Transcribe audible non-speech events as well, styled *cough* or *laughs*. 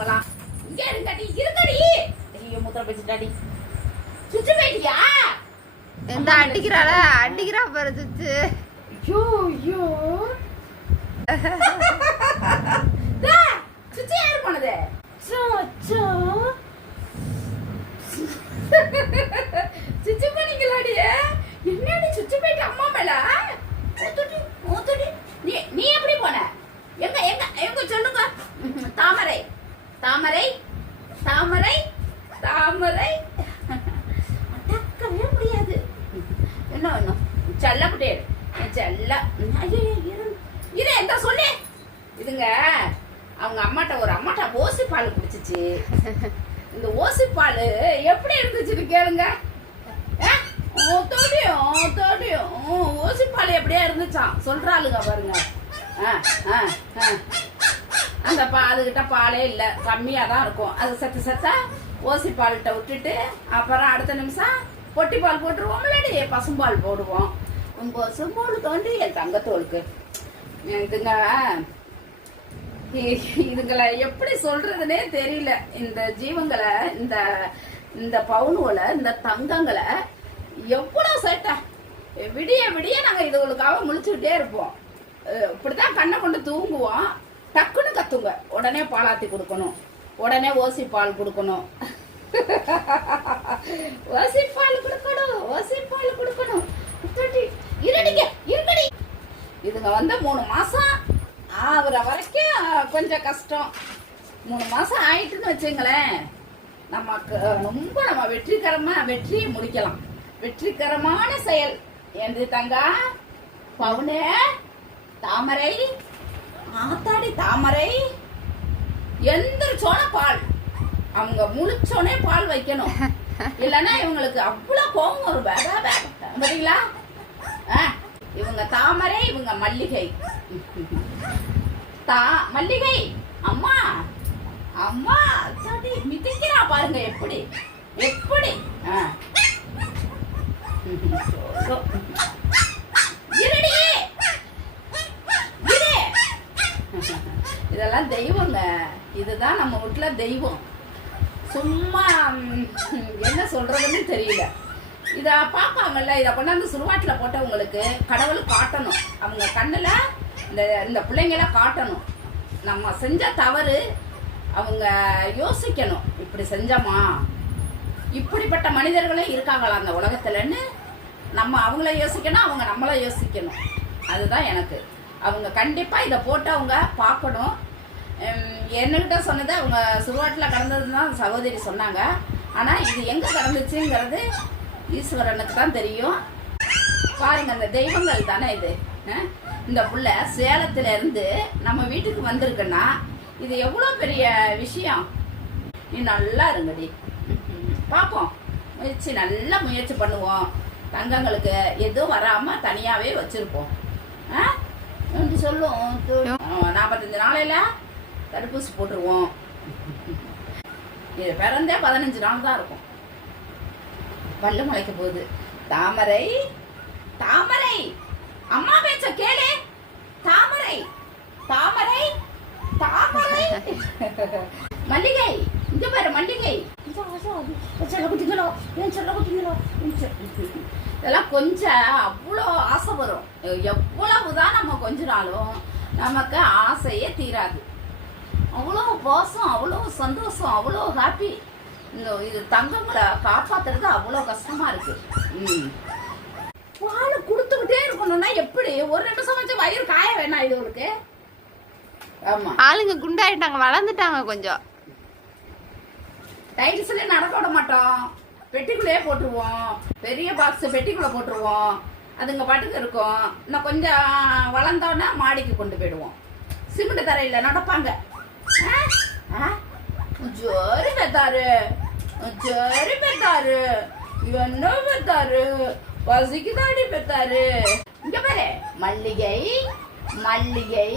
போலாம். இங்க இருங்கடி இருங்கடி. ஐயோ முத்திர பேசிட்டாடி. சுச்சு போயிட்டியா எந்த அடிக்கிறாள? அடிக்கிறா பாரு சுச்சு ஐயோ ஐயோ. *laughs* சுச்சு யாரு போனது? சோ சோ. சுச்சு போனீங்களாடி? என்னடி சுச்சு போயிட்டு அம்மா மேல ஊத்துடி ஊத்துடி நீ நீ எப்படி போன எங்க எங்க எங்க சொல்லுங்க தாமரை தாமரை தாமரை தாமரை. அடக்கவே முடியாது. என்ன வேணும்? செல்ல. குட்டியே செல்ல இரு. எந்த சொல்லு. இதுங்க அவங்க அம்மாட்ட ஒரு அம்மாட்ட ஓசி பால் குடிச்சிச்சு. இந்த ஓசி பால் எப்படி இருந்துச்சுன்னு கேளுங்க. ஆ? ஓ, ஓசி பால் எப்படியா இருந்துச்சாம்? சொல்றாளுங்க பாருங்க. ஆ, ஆ, ஆ. அந்த பா அதுகிட்ட பாலே இல்லை. கம்மியாக தான் இருக்கும். அது சத்து சத்தா ஓசி பால்கிட்ட விட்டுட்டு அப்புறம் அடுத்த நிமிஷம் பொட்டி பால் போட்டுருவோம்லடி பசும்பால் போடுவோம். உங்க பசும்பால் தோண்டி என் தங்கத்தோளுக்கு. இதுங்க இ- இதுங்களை எப்படி சொல்றதுனே தெரியல. இந்த ஜீவங்களை இந்த இந்த பவுனுகளை இந்த தங்கங்களை எவ்வளோ சேட்டை. விடிய விடிய நாங்கள் இதுகளுக்காக முழிச்சுக்கிட்டே இருப்போம். இப்படிதான் கண்ணை கொண்டு தூங்குவோம். டக்குன்னு கத்துங்க. உடனே பாலாத்தி கொடுக்கணும். உடனே *laughs* ஓசி பால் கொடுக்கணும். ஓசி பால் கொடுக்கணும். ஓசி பால் கொடுக்கணும். இருடிங்க இருங்கடி. இதுங்க வந்து மூணு மாசம் ஆகுற வரைக்கும் கொஞ்சம் கஷ்டம். மூணு மாசம் ஆயிட்டுன்னு வச்சுங்களேன். நமக்கு ரொம்ப நம்ம வெற்றிகரமா வெற்றியை முடிக்கலாம். வெற்றிகரமான செயல். என்று தங்கா? பவுனே தாமரை ஆத்தாடி தாமரை. எந்திரிச்சோன பால். அவங்க முழிச்சோனே பால் வைக்கணும். இல்லைன்னா இவங்களுக்கு அவ்வளவு கோபம் வரும். பே, பாத்தீங்களா? ஆ, இவங்க தாமரை இவங்க மல்லிகை. தா மல்லிகை அம்மா அம்மா மிதிக்கிறா பாருங்க எப்படி? எப்படி? ஆ. சோ, இருடி. இரு. இதெல்லாம் தெய்வங்க இதுதான் நம்ம வீட்டில் தெய்வம். சும்மா என்ன சொல்கிறதுன்னு தெரியல. இதை பார்ப்பாங்கல்ல இதை கொண்டாந்து சுருவாட்டில் போட்டவங்களுக்கு கடவுள் காட்டணும். அவங்க கண்ணில் இந்த இந்த பிள்ளைங்கள காட்டணும். நம்ம செஞ்ச தவறு அவங்க யோசிக்கணும். இப்படி செஞ்சோமா? இப்படிப்பட்ட மனிதர்களே இருக்காங்களா அந்த உலகத்துலன்னு நம்ம அவங்கள யோசிக்கணும் அவங்க நம்மள யோசிக்கணும். அதுதான் எனக்கு. அவங்க கண்டிப்பாக இதை போட்டு அவங்க பார்க்கணும். என்னகிட்ட சொன்னது அவங்க சுருவாட்டில் கடந்ததுன்னு தான் சகோதரி சொன்னாங்க. ஆனால் இது எங்கே கடந்துச்சுங்கிறது ஈஸ்வரனுக்கு தான் தெரியும். பாருங்கள் அந்த தெய்வங்கள் தானே இது. இந்த புள்ள சேலத்திலேருந்து நம்ம வீட்டுக்கு வந்திருக்குன்னா இது எவ்வளோ பெரிய விஷயம்? நீ நல்லா இருங்கடி. பார்ப்போம் முயற்சி நல்லா முயற்சி பண்ணுவோம். தங்கங்களுக்கு எதுவும் வராமல் தனியாகவே வச்சுருப்போம். ஆ? சொல்லும்? நாற்பத்தஞ்சு நாளையில தடுப்பூசி போட்டுருவோம். இது பிறந்தே பதினஞ்சு நாள் தான் இருக்கும். பல்லு முளைக்க போகுது. தாமரை தாமரை. அம்மா பேச்ச கேளு. தாமரை தாமரை தாமரை. மல்லிகை இங்க பாரு மல்லிகை. சொல்ல குட்டிங்களோ ஏன் சொல்ல குட்டிங்களோ இதெல்லாம் கொஞ்சம் அவ்வளோ ஆசை வரும். எவ்வளவுதான் நம்ம கொஞ்சினாலும் நமக்கு ஆசையே தீராது. அவ்வளோ பாசம் அவ்வளோ சந்தோஷம் அவ்வளோ ஹாப்பி இந்த இது தங்கங்களை காப்பாத்துறது அவ்வளோ கஷ்டமா இருக்கு. பால் கொடுத்துக்கிட்டே இருக்கணும்னா எப்படி? ஒரு நிமிஷம் வச்சு வயிறு காய வேணாம் இது உங்களுக்கு ஆமா. ஆளுங்க குண்டாயிட்டாங்க வளர்ந்துட்டாங்க கொஞ்சம். டைல்ஸ்ல நடக்க விட மாட்டோம். பெட்டிக்குள்ளேயே போட்டுருவோம். பெரிய பாக்ஸ் பெட்டிக்குள்ள போட்டுருவோம். அதுங்க பாட்டுக்கு இருக்கும். இன்னும் கொஞ்சம் வளர்ந்தோன்னா மாடிக்கு கொண்டு போயிடுவோம். சிமெண்ட் தரையில நடப்பாங்க. ஆ? ஆ? ஜோரி பெத்தாரு ஜோரி பெத்தாரு என்ன பெத்தாரு பசிக்குதாடி பெத்தாரு இங்க பாரு மல்லிகை மல்லிகை